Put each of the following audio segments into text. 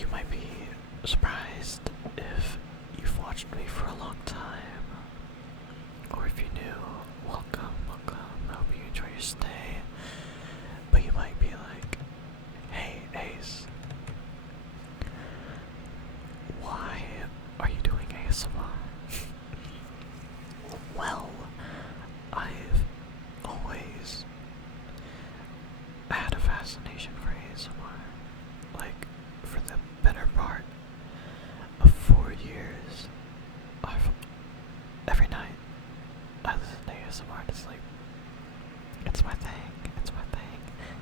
you might be surprised if you've watched me for a long time, or if you're new, welcome, welcome, I hope you enjoy your stay, but you might be like, hey Ace, why are you doing ASMR? Well, I've always had a fascination for ASMR. Like, for the better part of 4 years, every night I listen to ASMR to sleep. It's my thing, it's my thing.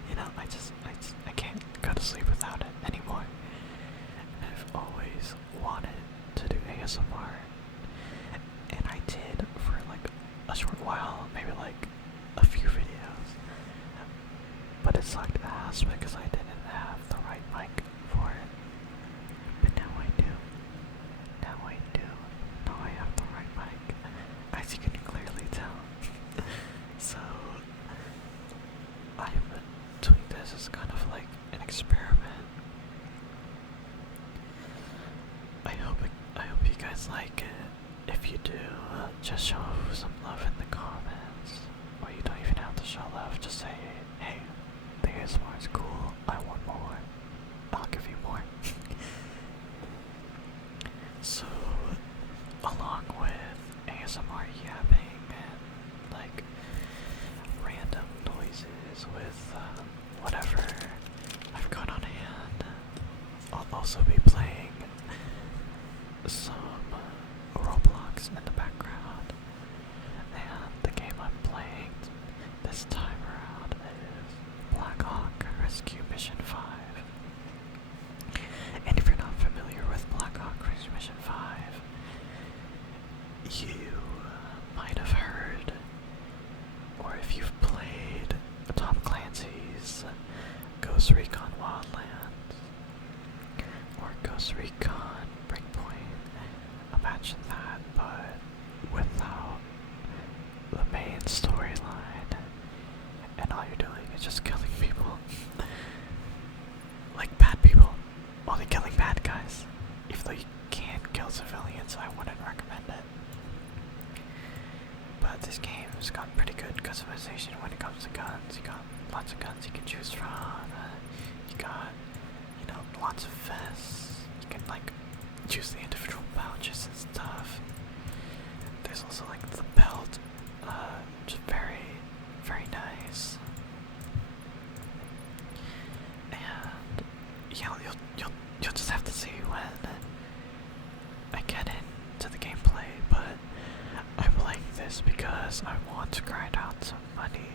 You know, I can't go to sleep without it anymore. And I've always wanted to do ASMR. And I did for like a short while, maybe like a few videos. But it sucked ass because I didn't have the right mic for it. But now I do. Now I do. Now I have the right mic. As you can clearly tell. So I'm doing this as kind of like an experiment. I hope you guys like it. If you do, just show some love in the comments. Or you don't even have to show love, just say, hey, the ASMR is cool, I want more. I'll give you more. So, along with ASMR yapping and like random noises with whatever I've got on hand, I'll also be playing some ROBLOX in the background. And the game I'm playing this time around is Blackhawk Rescue Mission 5. And if you're not familiar with Blackhawk Rescue Mission 5, you might have heard, or if you've played Tom Clancy's Ghost Recon Wildlands, or Ghost Recon Breakpoint, imagine that, but without the main storyline, and all you're doing is just killing people. Like bad people, only killing bad guys. Even though you can't kill civilians, I wouldn't recommend it. But this game's got pretty good customization when it comes to guns. You got lots of guns you can choose from. You got, you know, lots of vests. You can like choose the individual pouches and stuff. There's also like the belt, just very, very nice. And yeah, you'll just have to see when I get into the gameplay, but I'm playing this because I want to grind out some money,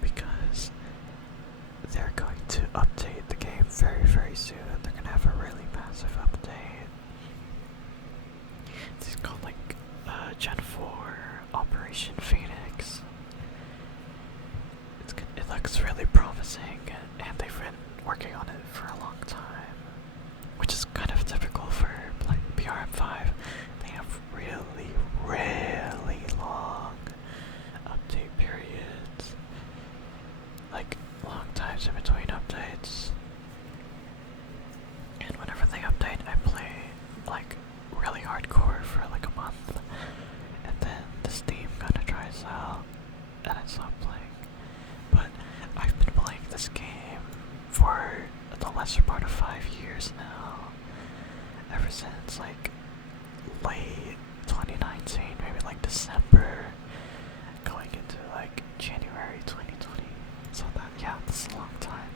because they're going to update the game very, very soon. They're gonna have a really massive update. It's called like Gen 4 Operation Phoenix. It looks really promising, and they've been working on it for a long time, which is kind of typical for like BRM5. They have really, really long update periods, like long times in between updates. And whenever they update, I play like really hardcore for like a month, and then the Steam kind of dries out, and I stop playing. But I've been playing this game for the lesser part of 5 years now, ever since like late 2019, maybe like December, going into like January 2020. So that, yeah, that's a long time.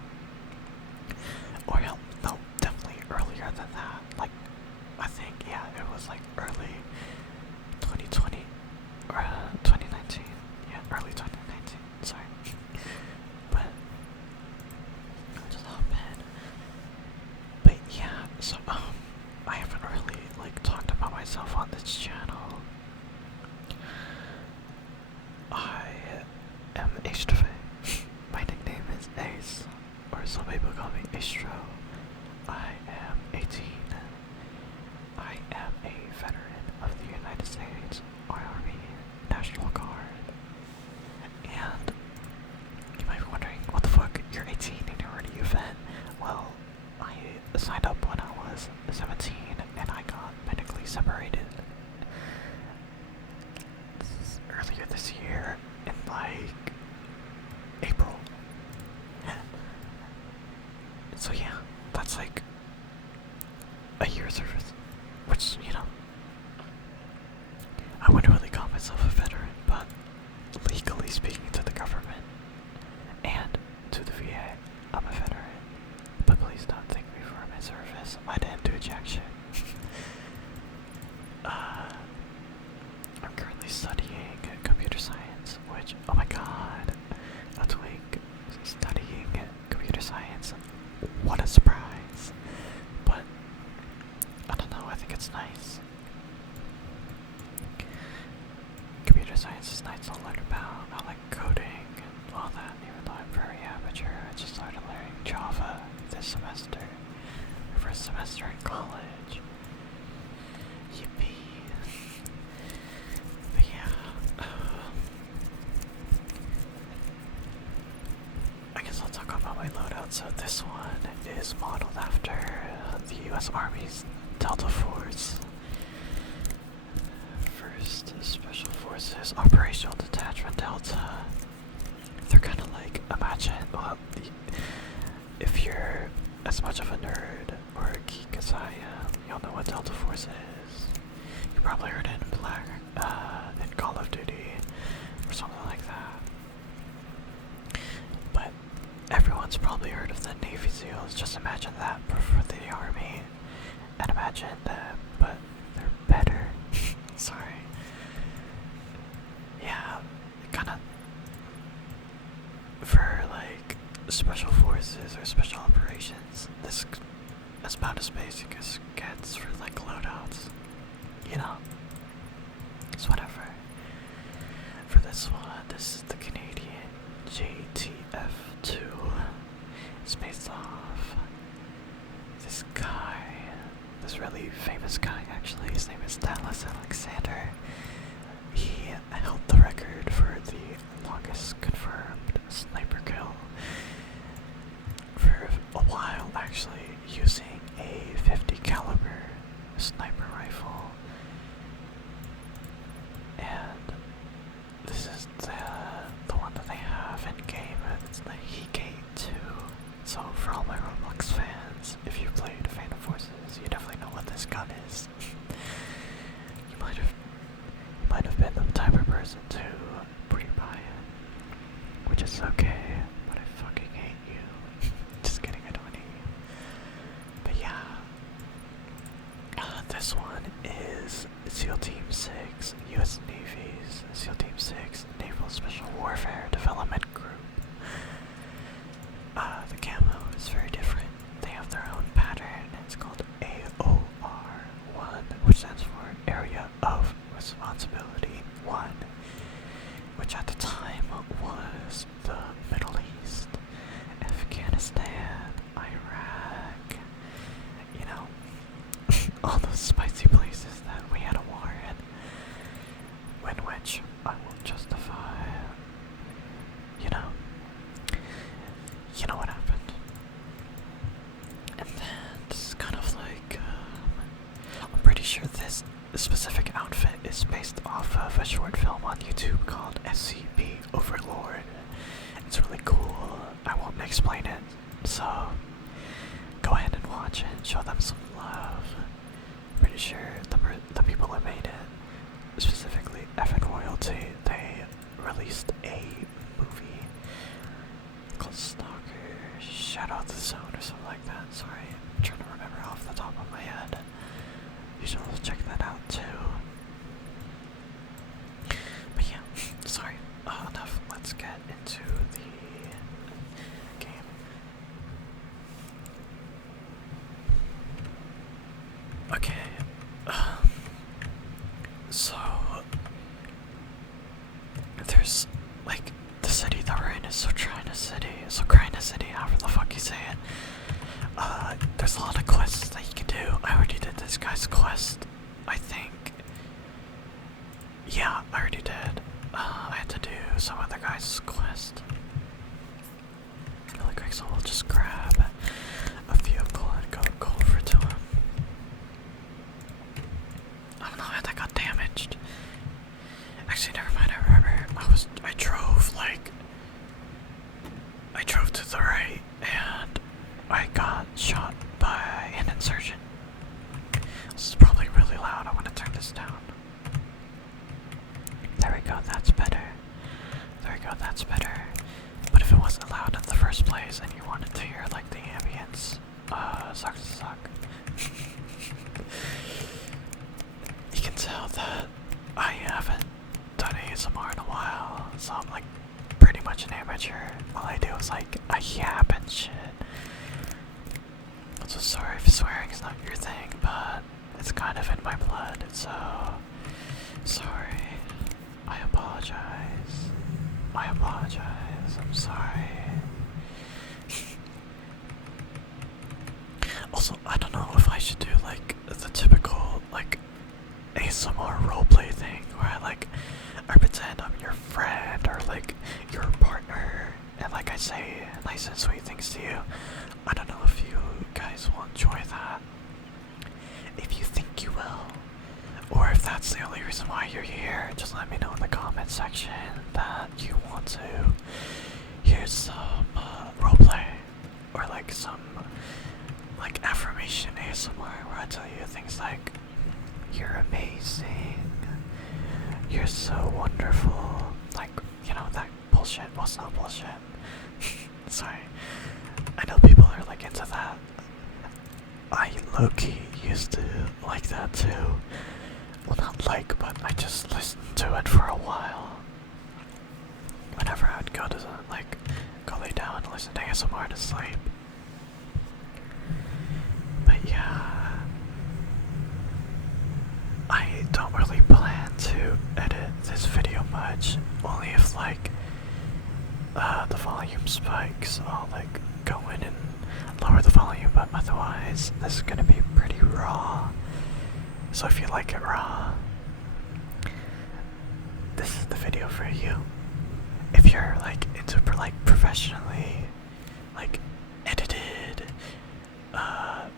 Or yeah, no, definitely earlier than that. Like, I think, yeah, it was like early 2020 or 2019. Yeah, early 2019. Sorry. But I'll just hop in. But yeah, so I haven't really like talked about myself on this channel. I am Astro. My nickname is Ace, or some people call me Astro. I am 18. I am a veteran of the United States Army National Guard. And you might be wondering, what the fuck, you're 18 and you're already a vet? Well, I signed up when I was 17, and I got medically separated earlier this year in like April. So yeah, that's like a year service, which, you know, I wouldn't really call myself a veteran, but legally speaking to the government and to the VA, I'm a veteran. But please don't thank me for my service. I didn't do jack shit. I'm currently studying computer science, which, oh my god, a twink studying computer science. What a surprise. But, I don't know, I think it's nice. Computer science is nice to learn about. I like coding and all that, even though I'm very amateur. I just started learning Java this semester. My first semester in college. Yippee. But yeah. I guess I'll talk about my loadout. So this one is modeled after the US Army's Delta Force. First Special Forces Operational Detachment Delta. They're kind of like, imagine, well, if you're as much of a nerd or a geek as I am, you'll know what Delta Force is. You probably heard it in Call of Duty or something like that. But everyone's probably heard of the Navy SEALs. Just imagine that, but for the Army. And imagine them, but they're better. Sorry. Yeah, kinda. For like special forces or special operations, this is about as basic as it gets for like loadouts. You know? It's whatever. For this one, this is the Canadian JTF2. It's based off this guy, this really famous guy actually. His name is Dallas Alexander. He held the record for the longest confirmed sniper kill for a while, actually, using a 50 caliber sniper rifle. And this is the one that they have in game. It's the Heat 2. So for all my Roblox fans, if you've played Phantom Forces, you definitely know what this gun is. You might have been the type of person to pre-buy it, which is okay, but I fucking hate you. Just kidding, I don't hate you. But yeah, this one is SEAL Team 6, US Navy's SEAL Team 6 Naval Special Warfare Development Group. The camo is very different. They have their own pattern. It's called AOR1, which stands for Area of Responsibility 1, which at the time was the Middle East, Afghanistan, Iraq, you know, all those spicy places that we had a war in which I won't justify, you know what happened. And then this is kind of like, I'm pretty sure this specific outfit is based off of a short film on YouTube called SCP Overlord. It's really cool. I won't explain it, so go ahead and watch it. Show them some love. Pretty sure the people who made it, specifically Evan Royalty, they released a movie called Stalker Shadow of the Zone or something like that. Sorry, I'm trying to remember off the top of my head. You should also check that out too. But yeah, sorry, enough. Let's get into the game. Okay, so there's like the city that we're in is Sokrina City, however the fuck you say it. There's a lot of quests that you can do. I already did this guy's quest, I think. Yeah, I already did. I had to do some other guy's quest really quick, so we'll just grab a vehicle and go so sorry if swearing is not your thing, but it's kind of in my blood, so sorry. I apologize. I apologize. I'm sorry. Also, I don't know if I should do like the typical like ASMR roleplay thing where I pretend I'm your friend or like your partner and like I say nice and sweet things to you. I don't know if you guys will enjoy that. If you think you will, or if that's the only reason why you're here, just let me know in the comment section that you want to hear some roleplay or like some like affirmation ASMR where I tell you things like you're amazing, you're so wonderful, like, you know, that bullshit. Well, it's not bullshit. Sorry. I know people are like into that. I low-key used to like that too. Well, not like, but I just listened to it for a while. Whenever I would go to like go lay down and listen to ASMR to sleep. But yeah, I don't really plan to edit this video much. Only if like the volume spikes, I'll like go in and lower the volume. But otherwise, this is gonna be pretty raw. So if you like it raw, this is the video for you. If you're like into like professionally like edited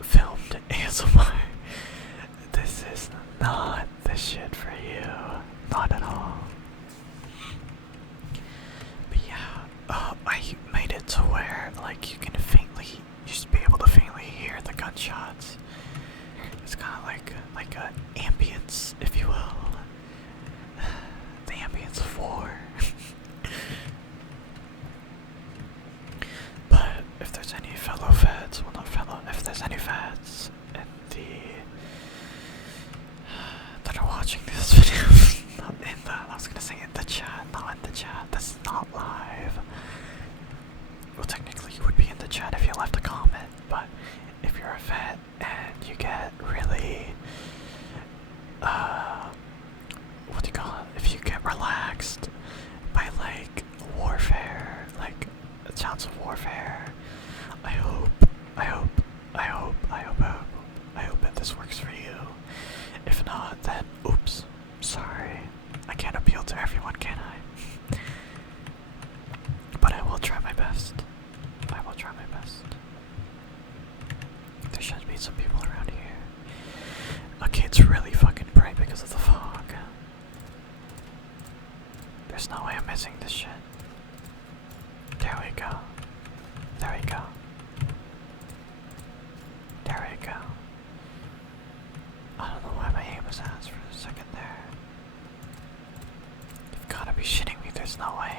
filmed ASMR, this is not the shit for you. Not at all. But yeah, I made it to where like you can you should be able to faintly hear the gunshots. It's kind of like an ambience, if you will. The ambience of war. But if there's any fellow feds, well, not fellow, if there's any feds in that are watching this video, not in I was gonna say in the chat, not in the chat, this is not live. Well, technically you would be in the chat if you left a comment, but if you're a vet and you get really, what do you call it? If you get relaxed by like warfare, like sounds of warfare, I hope that this works for you. If not, then oops, sorry. I can't appeal to everyone, can I? But I will try my best. I will try my best. There should be some people around here. Okay, it's really fucking bright because of the fog. There's no way I'm missing this shit. There we go. There we go. There we go. I don't know why my aim was ass for a second there. You've gotta be shitting me, there's no way.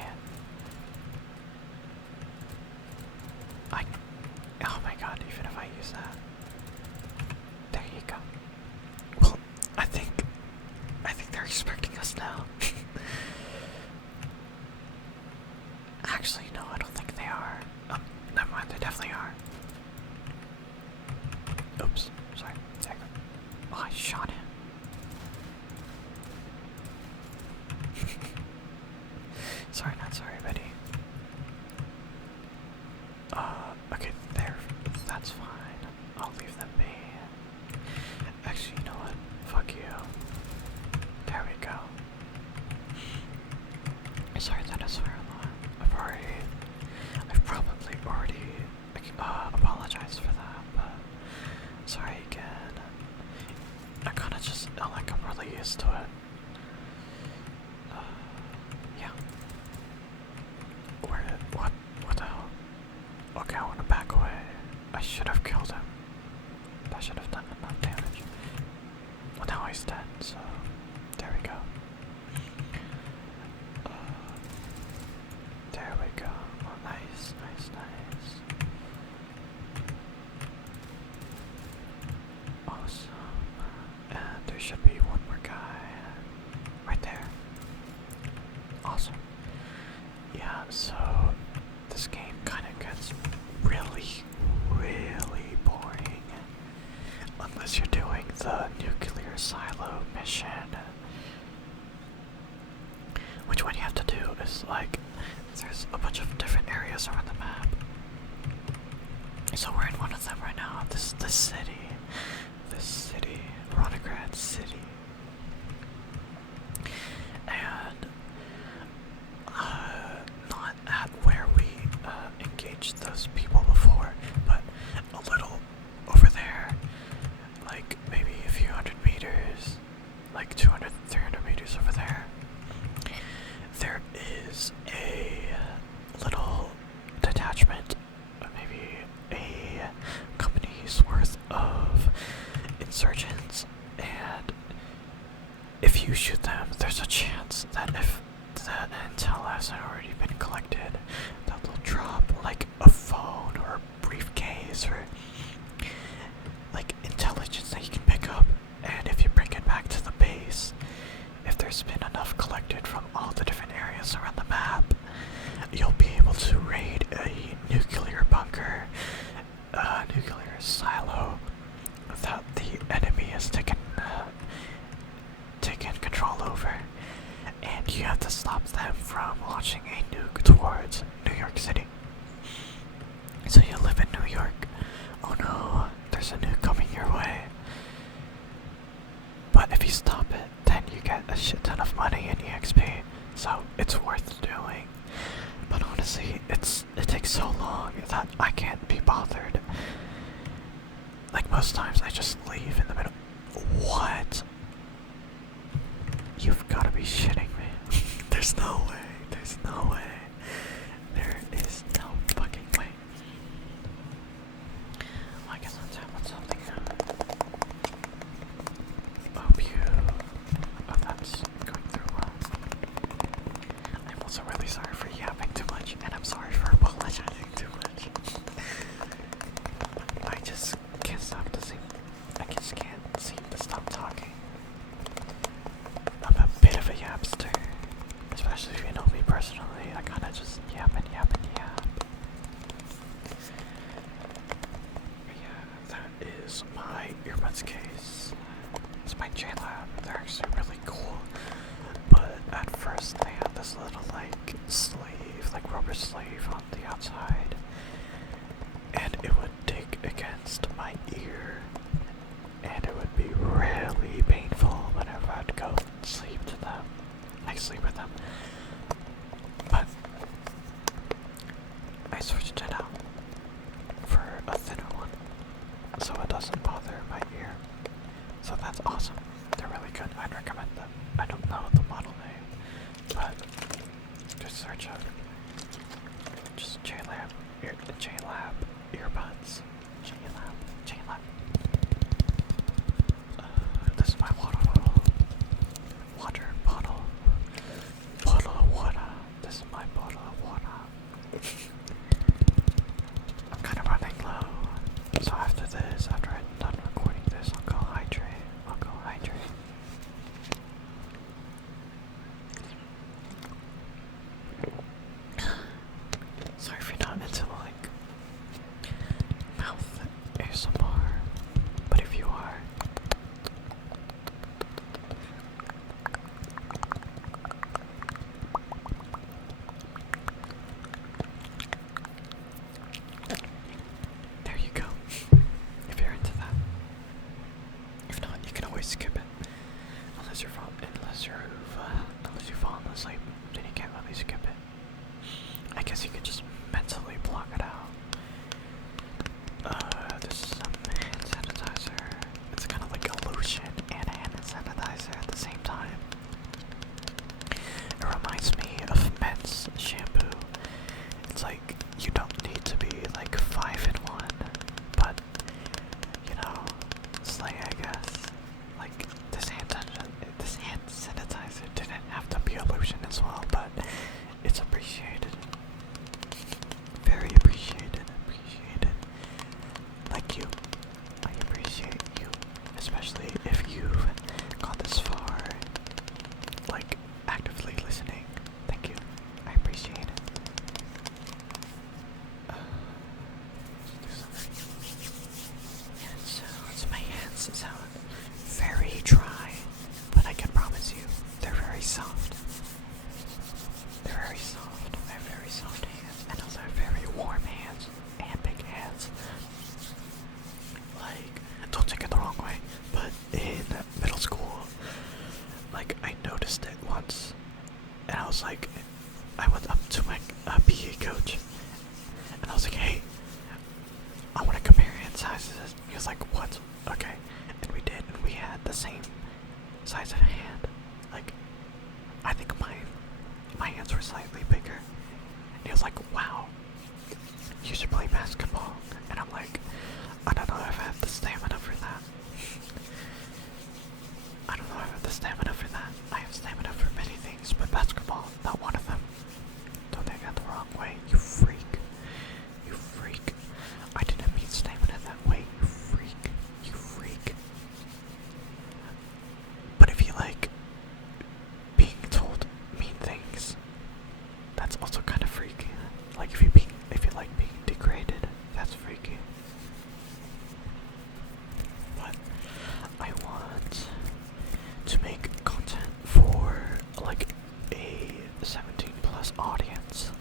Oh my god, even if I use that. There you go. Well, I think they're expecting us now. Actually, no, I don't think they are. Oh, never mind, they definitely are. Oops, sorry. Oh, I shot him. Sorry, not sorry, Betty. Okay, there. That's fine. I'll leave them be. Actually, you know what? Fuck you. There we go. Sorry that I swear a lot. I've probably already apologized for that, but sorry again. I kinda just, like, I'm really used to it. Yeah. What the hell? Okay, I wanna back away. I should have killed him. That should have done enough damage. Well, now he's dead, so there we go. There we go. Oh, nice. Awesome. And there should be one more guy right there. Awesome. Yeah, so this game kind of gets really mission, which what you have to do is like, there's a bunch of different areas around the map. So we're in one of them right now. This city, Ronograd City, and not at where we engaged those people before, but a little over there, like maybe a few hundred meters, like 200, 300 meters over there. There is a little detachment, maybe a company's worth of insurgents, and if you shoot them, there's a chance that if that intel hasn't already been collected, that they'll drop like a phone or a briefcase or like intelligence that you can pick up, and if you bring it back to the base, if there's been enough collected from all the different areas around the map, you'll be able to raid a nuclear bunker, a nuclear silo that the enemy has taken control over, and you have to stop them from launching a nuke towards New York City. So you live in New York. Oh no, there's a nuke coming your way. But if you stop it, then you get a shit ton of money in EXP, so it's worth doing. But honestly, it takes so long that I can't be bothered. Like most times, I just leave in the middle. What? You've gotta be shitting me. There's no way. There's no way. There is no fucking way. Well, I guess let's have something. Hope you. Oh, that's going through well. I'm also really sorry for yapping too much, and I'm sorry for apologizing too much. I just can't stop to seem. I just can't seem to stop talking. I'm a bit of a yapster, especially if you know me personally. I kinda just yap and yap and yap. Yeah, that is my earbuds case. It's my JLab. They're actually really cool, but at first they had this little like sleeve, like rubber sleeve on the outside, and it would dig against my ear, and it would be really painful whenever I'd go sleep to them, like sleep with them. But I switched it out for a thinner one, so it doesn't bother my ear. So that's awesome. They're really good. I'd recommend them. I don't know the model name, but just search up just JLab earbuds. JLab. This is my water bottle. Bottle of water. This is my bottle of water. I'm kind of running low, so after I'm done recording this, I'll go hydrate. Sorry if you're not into like mouth was like, what? Okay. And we did, and we had the same size of hand. Like, I think my hands were slightly bigger. And he was like, wow, you should play basketball. And I'm like, I don't know if I have the stamina for that. I don't know if I have the stamina for that. I have stamina for many things, but basketball, not one of them. Don't take that the wrong way, you freak. You freak. I didn't mean stamina that way, you freak. You freak. But if you like being told mean things, that's also kind of freaky. Like if you like being degraded, that's freaky. But I want to make content for like a 17 plus audience,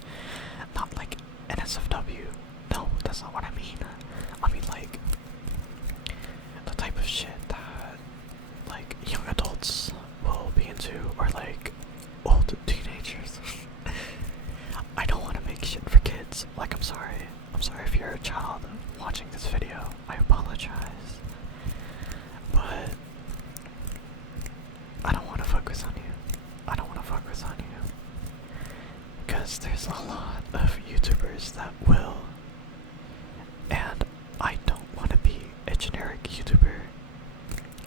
not like NSFW. No, that's not what I mean. I mean like the type of shit that like young adults will be into, or like old teenagers. I don't want to make shit for kids. Like, I'm sorry if you're a child watching this video. I apologize. But I don't want to focus on you. I don't want to focus on you. Because there's a lot of YouTubers that will. And I don't want to be a generic YouTuber.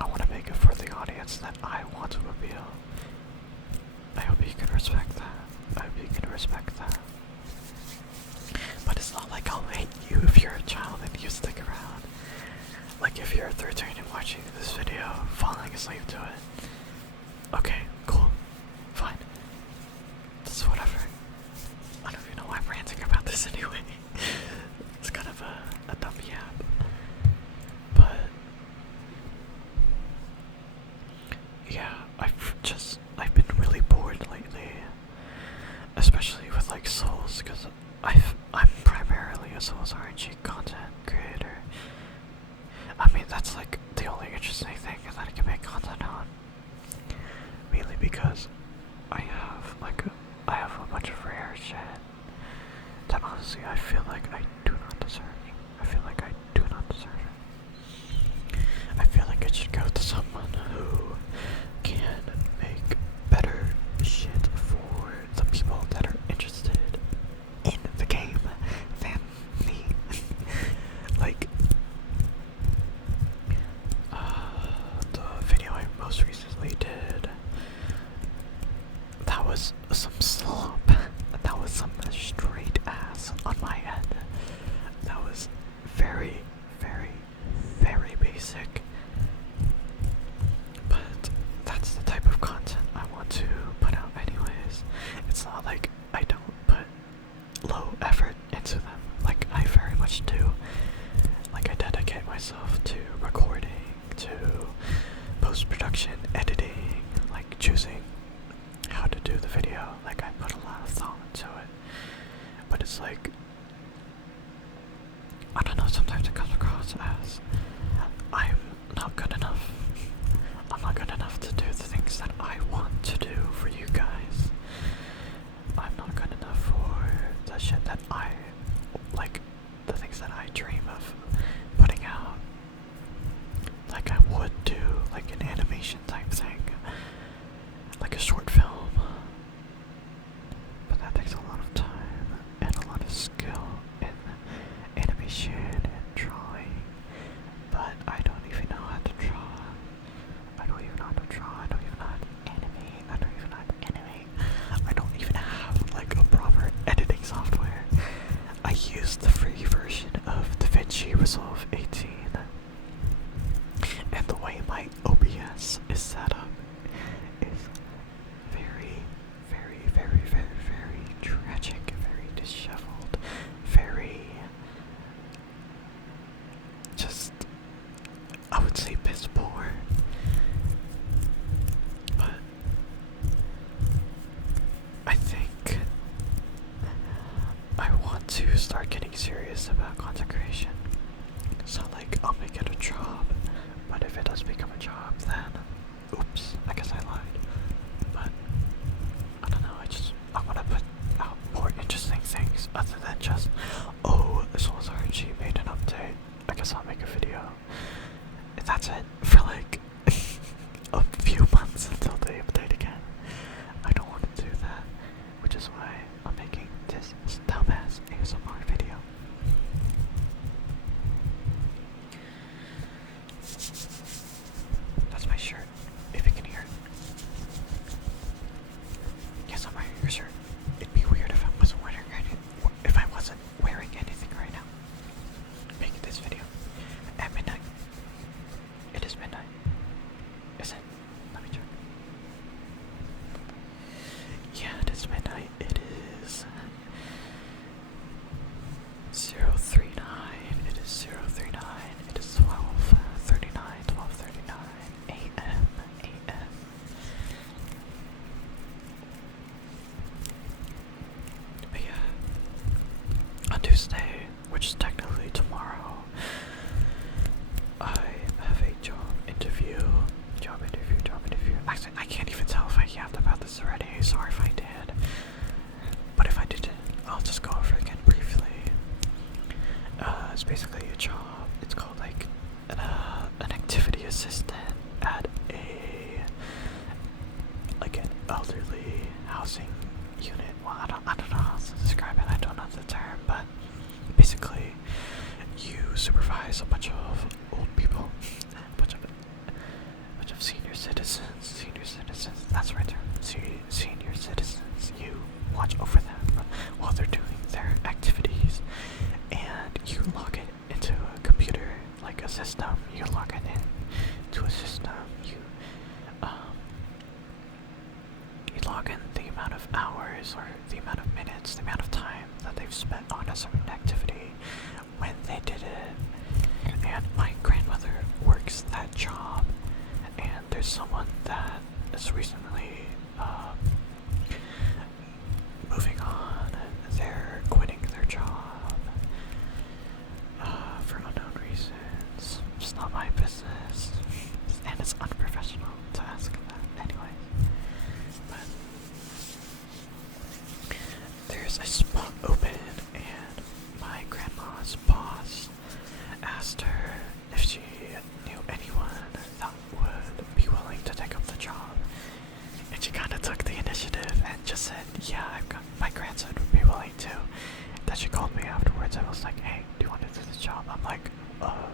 I want to make it for the audience that I want to appeal. I hope you can respect that. I hope you can respect that. But it's not like I'll hate you if you're a child and you stick around. Like if you're 13 and watching this video, falling asleep to it. Okay, cool. Fine. That's whatever. I don't even know why I'm ranting about this anyway. It's kind of a dumb yap. But yeah, I've been really bored lately. Especially with like Souls, because I'm primarily a Souls RNG content creator. I mean, that's like the only interesting thing that I can make content on. Mainly because I have a bunch of rare shit that honestly I feel like I do not deserve. I feel like I do not deserve it. I feel like it should go to someone who can make better shit for the people that are interested in the game than me. Like, the video I most recently did, that was some slop. That was some straight ass on my end. That was very, very, very basic. But that's the type of content I want to put out anyways. It's not like I don't put low effort into them. Like I very much do. Like I dedicate myself to recording, to post-production, editing, like choosing how to do the video. Like I put a lot of thought into it. But it's like, I don't know, sometimes it comes across as I'm not good enough. I'm not good enough to do the things that I want to do for you guys. I'm not good enough for the shit that I, like, the things that I dream of putting out. Like I would do, like an animation type thing. Like a short film. But that takes a lot of time and a lot of skill in animation and drawing. But I don't even know how to draw. I don't even know how to draw. I don't even know how to animate. I don't even know how to animate. I don't even have like a proper editing software. I use the free version of DaVinci Resolve 18. And the way my OBS is set up is very, very, very, very, very tragic, very disheveled, very just, I would say piss poor. But I think I want to start getting serious about content creation. So like I'll make it a job, but if it does become a job, then oops, I guess I lied. But I don't know, I want to put out more interesting things other than just, oh, Souls RNG made an update, I guess I'll make a video. that's it for like a few months until they update again. I don't want to do that, which is why I'm making this dumbass ASMR video. That's my shirt, if you can hear it. Yes, I'm wearing your shirt. It'd be weird if I wasn't wearing anything right now. Making this video at midnight. It is midnight. Is it? Let me check. Yeah, it is midnight. It is 039. It is 039. It is 12:39 a.m. But yeah, on Tuesday, which is technically tomorrow, I have a job interview. Actually, I can't even tell if I yapped about this already. Sorry if I did. But if I didn't, I'll just go over it again briefly. It's basically a job. It's called like an activity assistant at an elderly housing unit. Well, I don't know how to describe it. I don't know the term, but basically, you supervise a bunch of old people, a bunch of senior citizens. That's right there. Senior citizens. You watch over them while they're doing their activities, and you log it into a computer, like a system. You log it in to a system. You log in the amount of hours or the amount of minutes, the amount of time that they've spent on a certain activity, when they did it. And my grandmother works that job, and there's someone that is recently moving on. They're quitting their job for unknown reasons. It's not my business, and it's unprofessional to ask that anyway. But there's a spot open, and my grandma's boss asked her if she knew anyone that would be willing to take up the job. And she kind of took the initiative and just said, yeah, my grandson would be willing to. Then she called me afterwards and was like, hey, do you want to do this job? I'm like,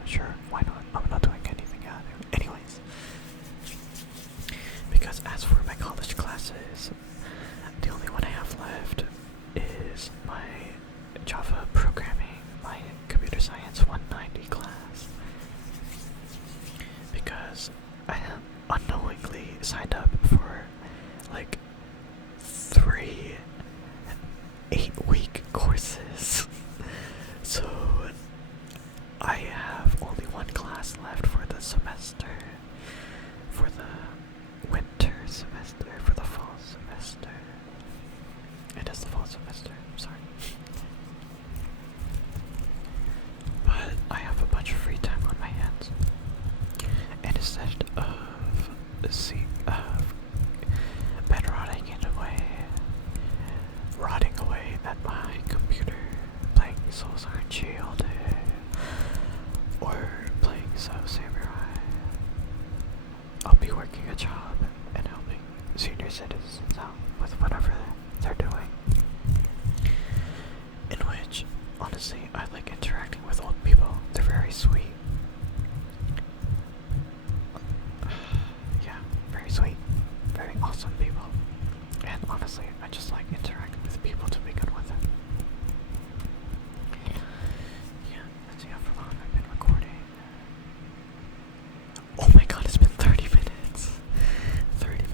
sure, why not? I'm not doing anything anyways. Because as for my college classes, the only one I have left is my Java programming, my computer science 190 class. Because I have unknowingly signed up for like 3 8-week courses. So I have only one class left for the semester, for the winter semester, for the fall semester. It is the fall semester, sorry. But I have a bunch of free time on my hands. And instead of rotting away at my computer, playing Souls RNG all day, or playing Soul Samurai, I'll be working a job and helping senior citizens out with whatever they're doing. In which, honestly, I like interacting with old people. They're very sweet. Yeah, very sweet. Very awesome people. And honestly, I just like interacting with people to be good with them. Yeah, let's see how long I've been recording. Oh my god, it's been 30 minutes. 30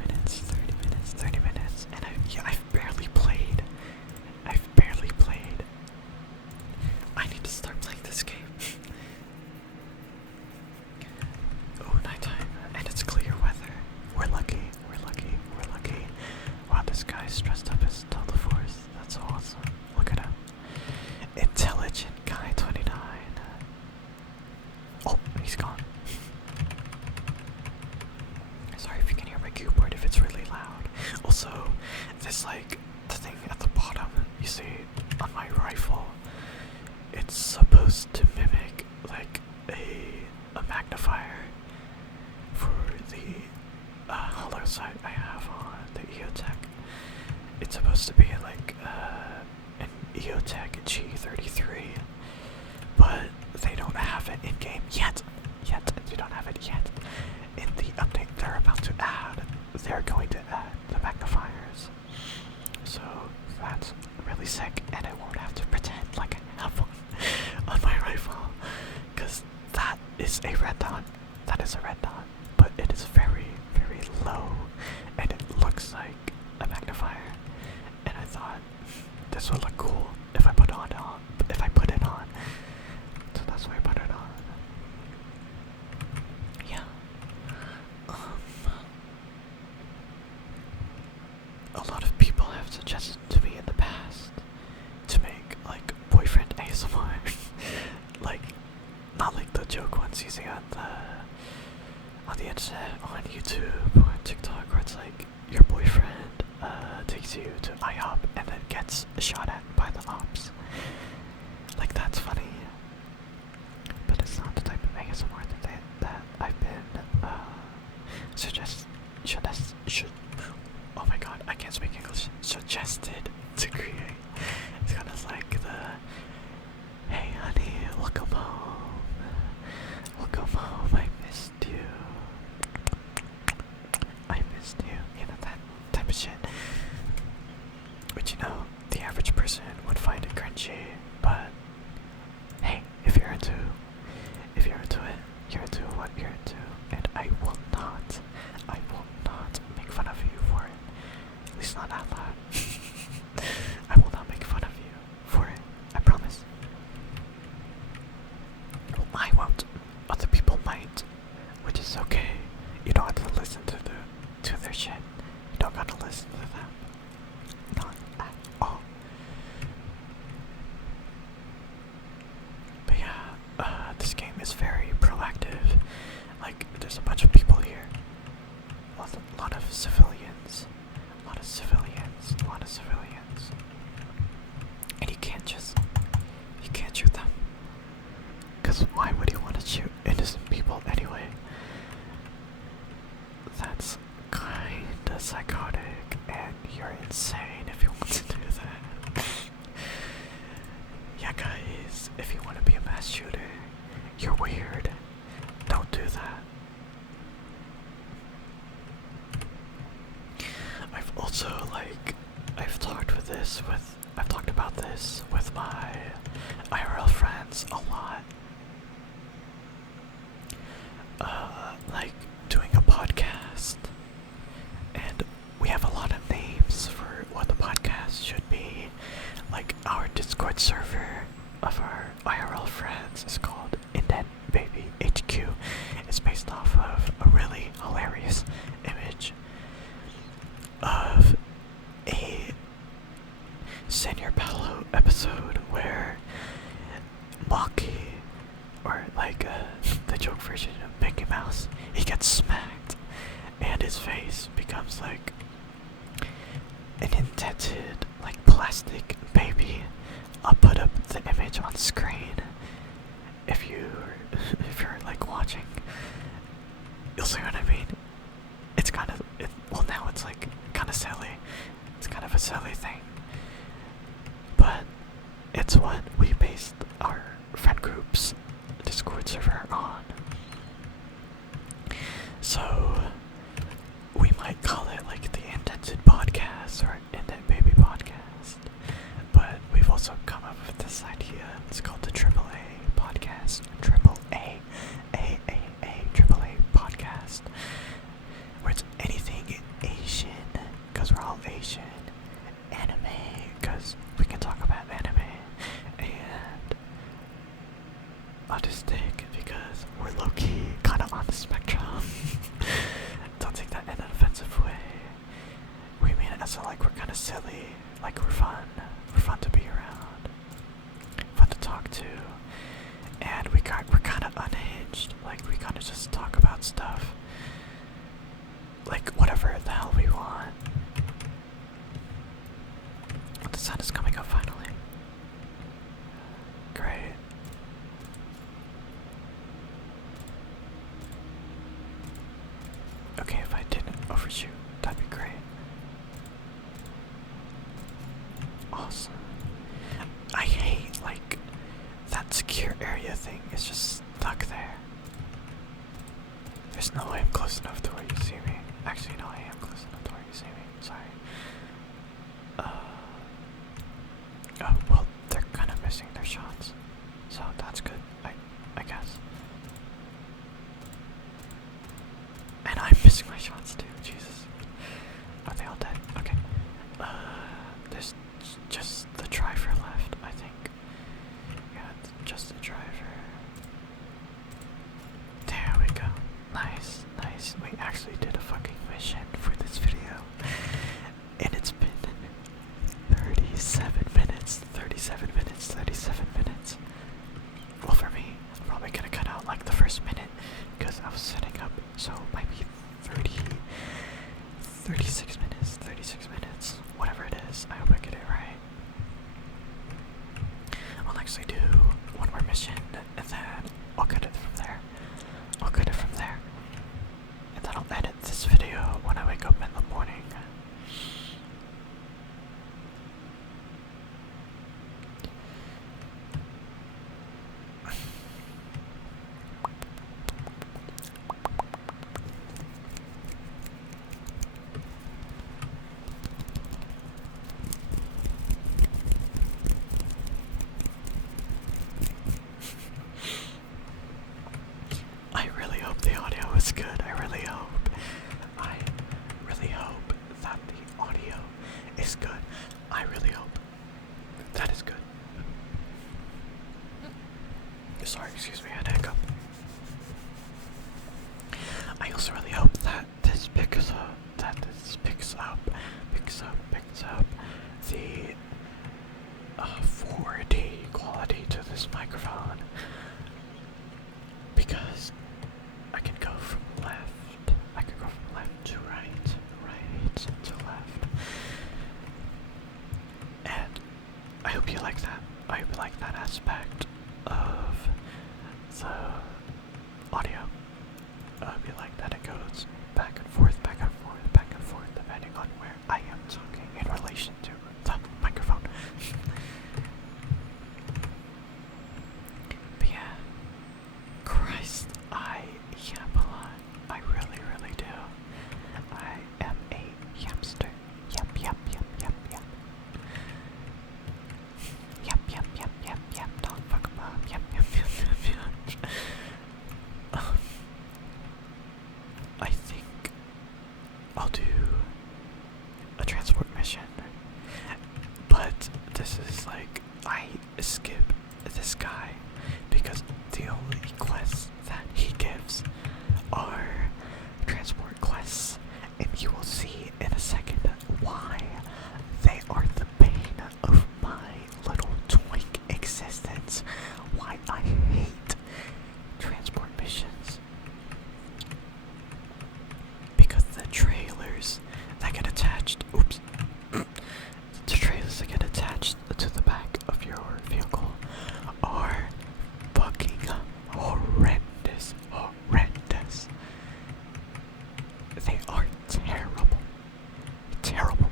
minutes. And I've barely played. I need to start playing this game. Oh, nighttime. And it's clear weather. We're lucky. Wow, this guy's dressed up as Delta Force. That's so awesome. Look at him. Intelligent guy 29. Oh, he's gone. Sorry if you can hear my keyboard if it's really loud. Also, there's like the thing at the bottom you see on my rifle. It's supposed to mimic like a magnifier a red dot. That is a red dot, but it is very, very low, and it looks like a magnifier. And I thought this would look cool if I put it on. So that's why I put it on. Yeah. A lot of people have suggested to me in the past to make like boyfriend ASMR, like not like the joke ones you see on the internet, on YouTube or TikTok, where it's like your boyfriend takes you to IHOP and then gets shot at by the ops. Like that's funny, but it's not the type of ASMR that I've been oh my god, I can't speak English. Suggested to create. It's kind of like the, hey honey, welcome home. Welcome home, I missed you. I missed you. You know, that type of shit. Which, you know, the average person would find it cringy, but hey, if you're into it, you're into what you're into, and I will not make fun of you for it. At least not out loud. I will not make fun of you for it. I promise. Well, I won't. Other people might, which is okay. You don't have to listen to their shit. You don't gotta listen to them. Not at all. But yeah, this game is very proactive. Like, there's a bunch of people here. A lot of civilians. And you can't shoot them. Because why would you want to shoot innocent people anyway? That's kinda psychotic, and you're insane if you want to do that. Yeah, guys, if you want to be a mass shooter, you're weird. Don't do that. I've also, I've talked about this with my IRL friends a lot. Like doing a podcast, and we have a lot of names for what the podcast should be. Like our Discord server of our IRL friends is called Indent Baby HQ. It's based off of a really hilarious image of a Senior Paolo episode where Maki, or the joke version of Mickey Mouse, he gets smacked and his face becomes like an indented plastic baby. I'll put up the image on screen. If you're watching, you'll see what I mean. It's kind of now it's kind of silly. It's kind of a silly thing, but it's what we based our friend group's Discord server on. So we might call it the Indented Podcast or Indent Baby Podcast, but we've also come up with this idea. It's called the AAA Podcast. AAA Podcast, where it's anything Asian, because we're all Asian, anime, because we can talk about anime, and autistic, because we're low-key kind of on the spectrum. Don't take that in an offensive way. We mean it as we're kind of silly, we're fun. We're fun to be around, fun to talk to, and we're kind of unhinged. We kind of just talk about stuff, whatever the hell we want. The sun is coming up finally. Great. Okay, if I didn't overshoot, that'd be great. Awesome. I hate, that secure area thing is just stuck there. There's no way I'm close enough to where you see me. Actually, no, I am close enough to where you see me. Sorry. Oh, well, they're kind of missing their shots. So that's good, I guess. missing my shots too. Jesus. Are they all dead? Okay. There's just the driver left, I think. Yeah, just the driver. There we go. Nice, nice. We actually did a fucking mission for this video. And it's been 37 minutes. 37 minutes. 37 minutes. Well, for me, I'm probably gonna cut out like the first minute because I was setting up, so it might be 36 minutes, 36 minutes, whatever it is. I hope I get it right. I'll actually do one more mission, and then I'll cut it from there. I'll cut it from there, and then I'll edit this video when I wake up in the morning. I really hope the audio is good. I really hope that the audio is good. I really hope that is good. Sorry, excuse me, I had a hiccup. I also really hope that this picks up the 4D quality to this microphone, because I can go from left to right to left, and I hope you like that. I hope you like that aspect of the audio. I hope you like that it goes back and forth, depending on where I am talking in relation to the microphone. But yeah, Christ, I yap a lot. I really, really do. I am a yapster. Yap, yap, yap, yap, yap. Yap, yap, yap, yap, yap. Don't fuck about. Yap, yap, yap, yap, yap. I think I'll do a transport mission, but this is like, I skip this guy because the only quests that he gives are transport quests, and you will see in a second why they are the bane of my little twink existence, why I hate transport missions. Because the trailers that get attached, the trailers that get attached to the back of your vehicle are fucking horrendous. They are terrible,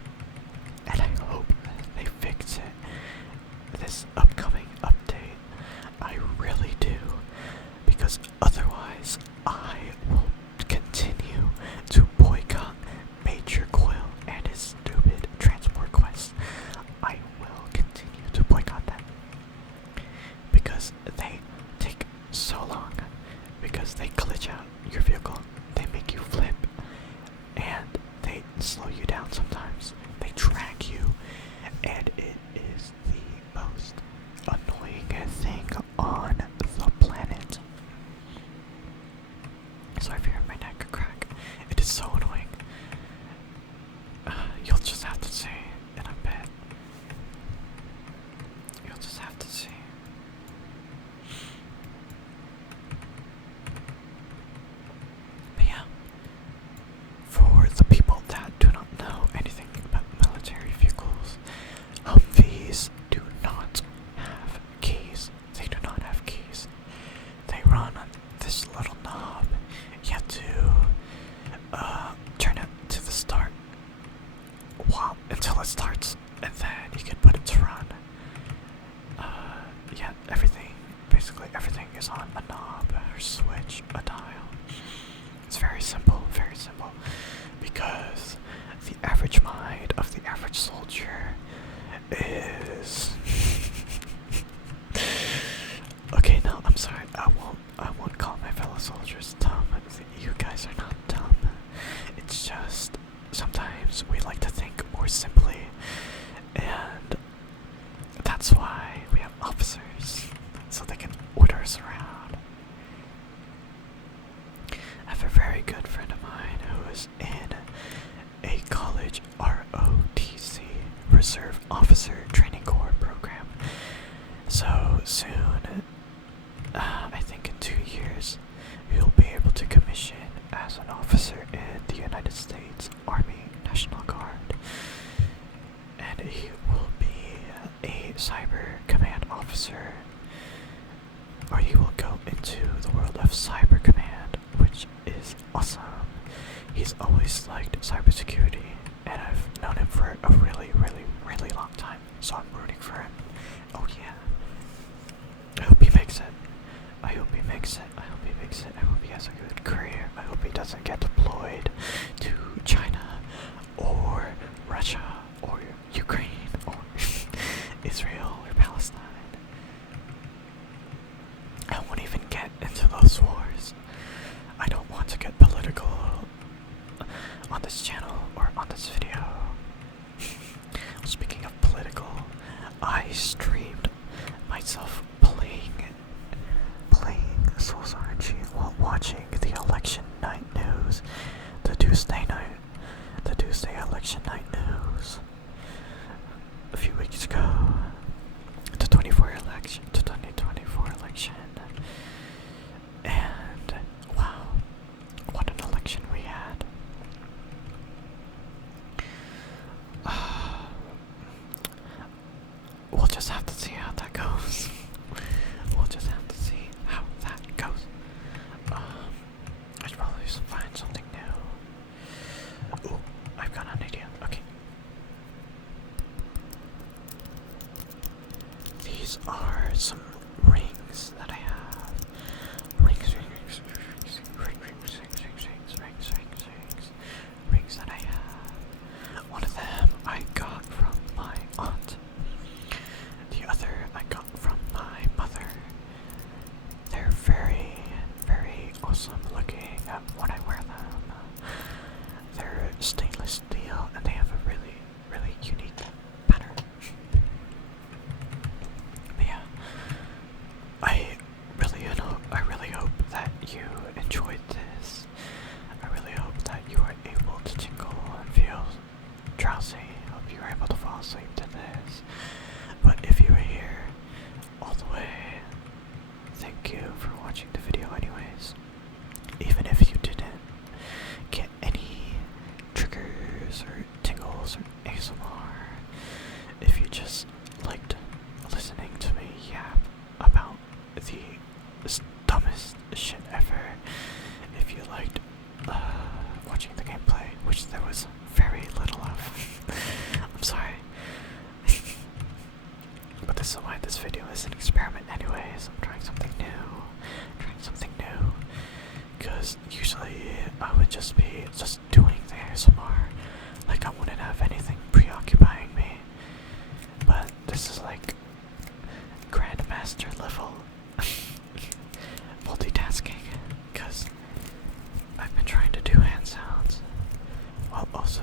and I hope they fix it this upcoming update. I really do, because otherwise I will continue to boycott Major Coil and his stupid transport quests. I will continue to boycott them because they take so long, because they glitch out your vehicle, they make you flip, and they slow you down sometimes, they drag you, and it is the most annoying thing on the planet. Sorry if you heard my neck crack. It is so annoying. You'll just have to see in a bit. You'll just have to see. But yeah, for the people that do not know anything about military vehicles, Humvees do not have keys. They do not have keys. They run on this little knob. You have to turn it to the start until it starts, and then you can put it to run. Yeah, basically everything is on a knob or switch, a dial. It's very simple, because the average mind of the average soldier is okay. No, I'm sorry. I won't call my fellow soldiers dumb. You guys are not dumb. it's just sometimes we like to think more simply, and that's why we have officers, so they can order us around. I have a very good friend of mine who is in a college ROTC, Reserve Officer Training Corps program. So soon, I think in 2 years, he'll be able to commission as an officer in the United States Army National Guard. And he will be a cyber command officer, or he will go into the world of cyber command, which is awesome. He's always liked cybersecurity, and I've known him for a really, really, really long time, so I'm rooting for him. Oh yeah. I hope he makes it. I hope he makes it. I hope he makes it. I hope he has a good career. I hope he doesn't get deployed to China or Russia or Ukraine or Israel or Palestine. I won't even get into those wars. I don't want to get political on this channel or on this video. Speaking of political, I streamed myself playing Souls RNG while watching the election night news, the Tuesday election night news a few weeks ago, the 2024 election, and wow, what an election we had. We'll just have to see how that goes. We'll just have to see how that goes. I should probably find something new. Ooh, I've got an idea. Okay. These are some rings that I have. Rings that I have. One of them I got from my aunt. The other I got from my mother. They're very, very awesome looking when I wear them. They're stainless steel and they have a really, really unique pattern. But yeah, I really hope that you enjoyed this. I really hope that you are able to tingle and feel drowsy. Hope you were able to fall asleep to this. But if you were here all the way, thank you for watching the video anyways. Even if you didn't get any triggers or tingles or ASMR, if you just liked listening to me yap about the dumbest shit ever, if you liked watching the gameplay, which there was very little of, I'm sorry. But this is why this video is an experiment anyways. I'm trying something new. Because usually I would just be doing the ASMR. Like I wouldn't have anything preoccupying me. But this is like Grandmaster level multitasking. Because I've been trying to do hand sounds while also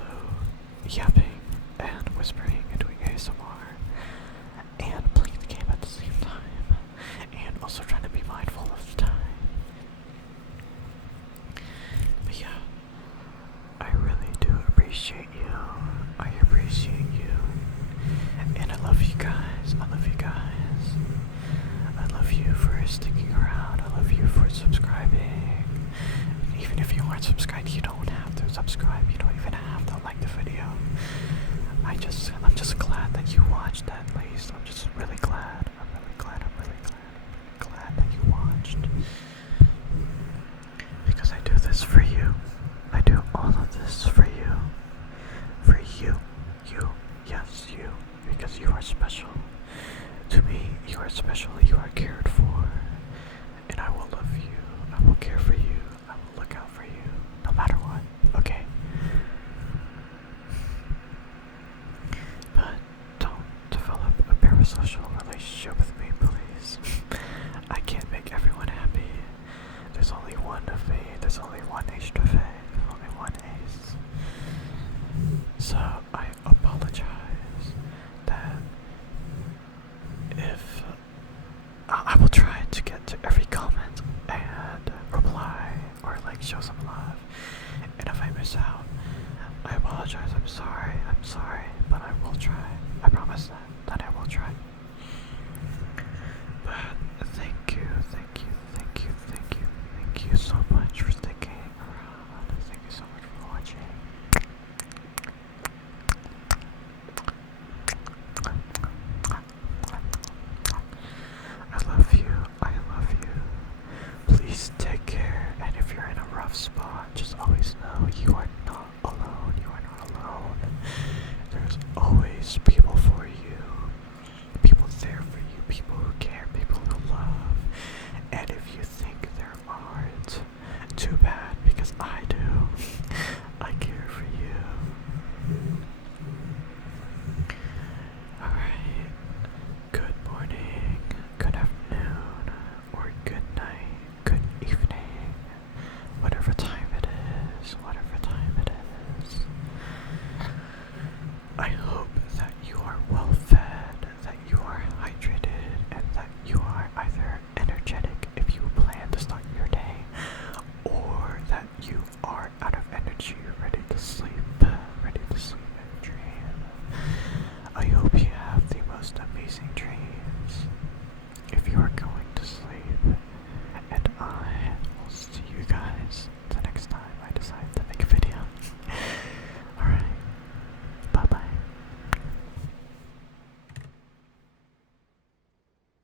yapping and whispering and doing ASMR. And playing the game at the same time, and also trying to be mindful of the time. But yeah, I really do appreciate you. I appreciate you. And I love you guys. I love you guys. I love you for sticking around. I love you for subscribing. Even if you aren't subscribed, you don't have to subscribe. You don't even have to like the video. I'm just glad that you watched at least. I'm just really glad. I'm really glad that you watched. Because I do this for you. I do all of this for you. For you. You. Yes, you. Because you are special. To me, you are special. You are cared for. And I will love you. I will care for you. I will look out for you. No matter what. Okay? But don't develop a parasocial relationship with me, please. I can't make everyone happy. There's only one of me. There's only one extra There's only one ace. So I apologize that if I will try to get to every comment and reply or like show some love. And if I miss out, I apologize. I'm sorry, but I will try. I promise that I will try.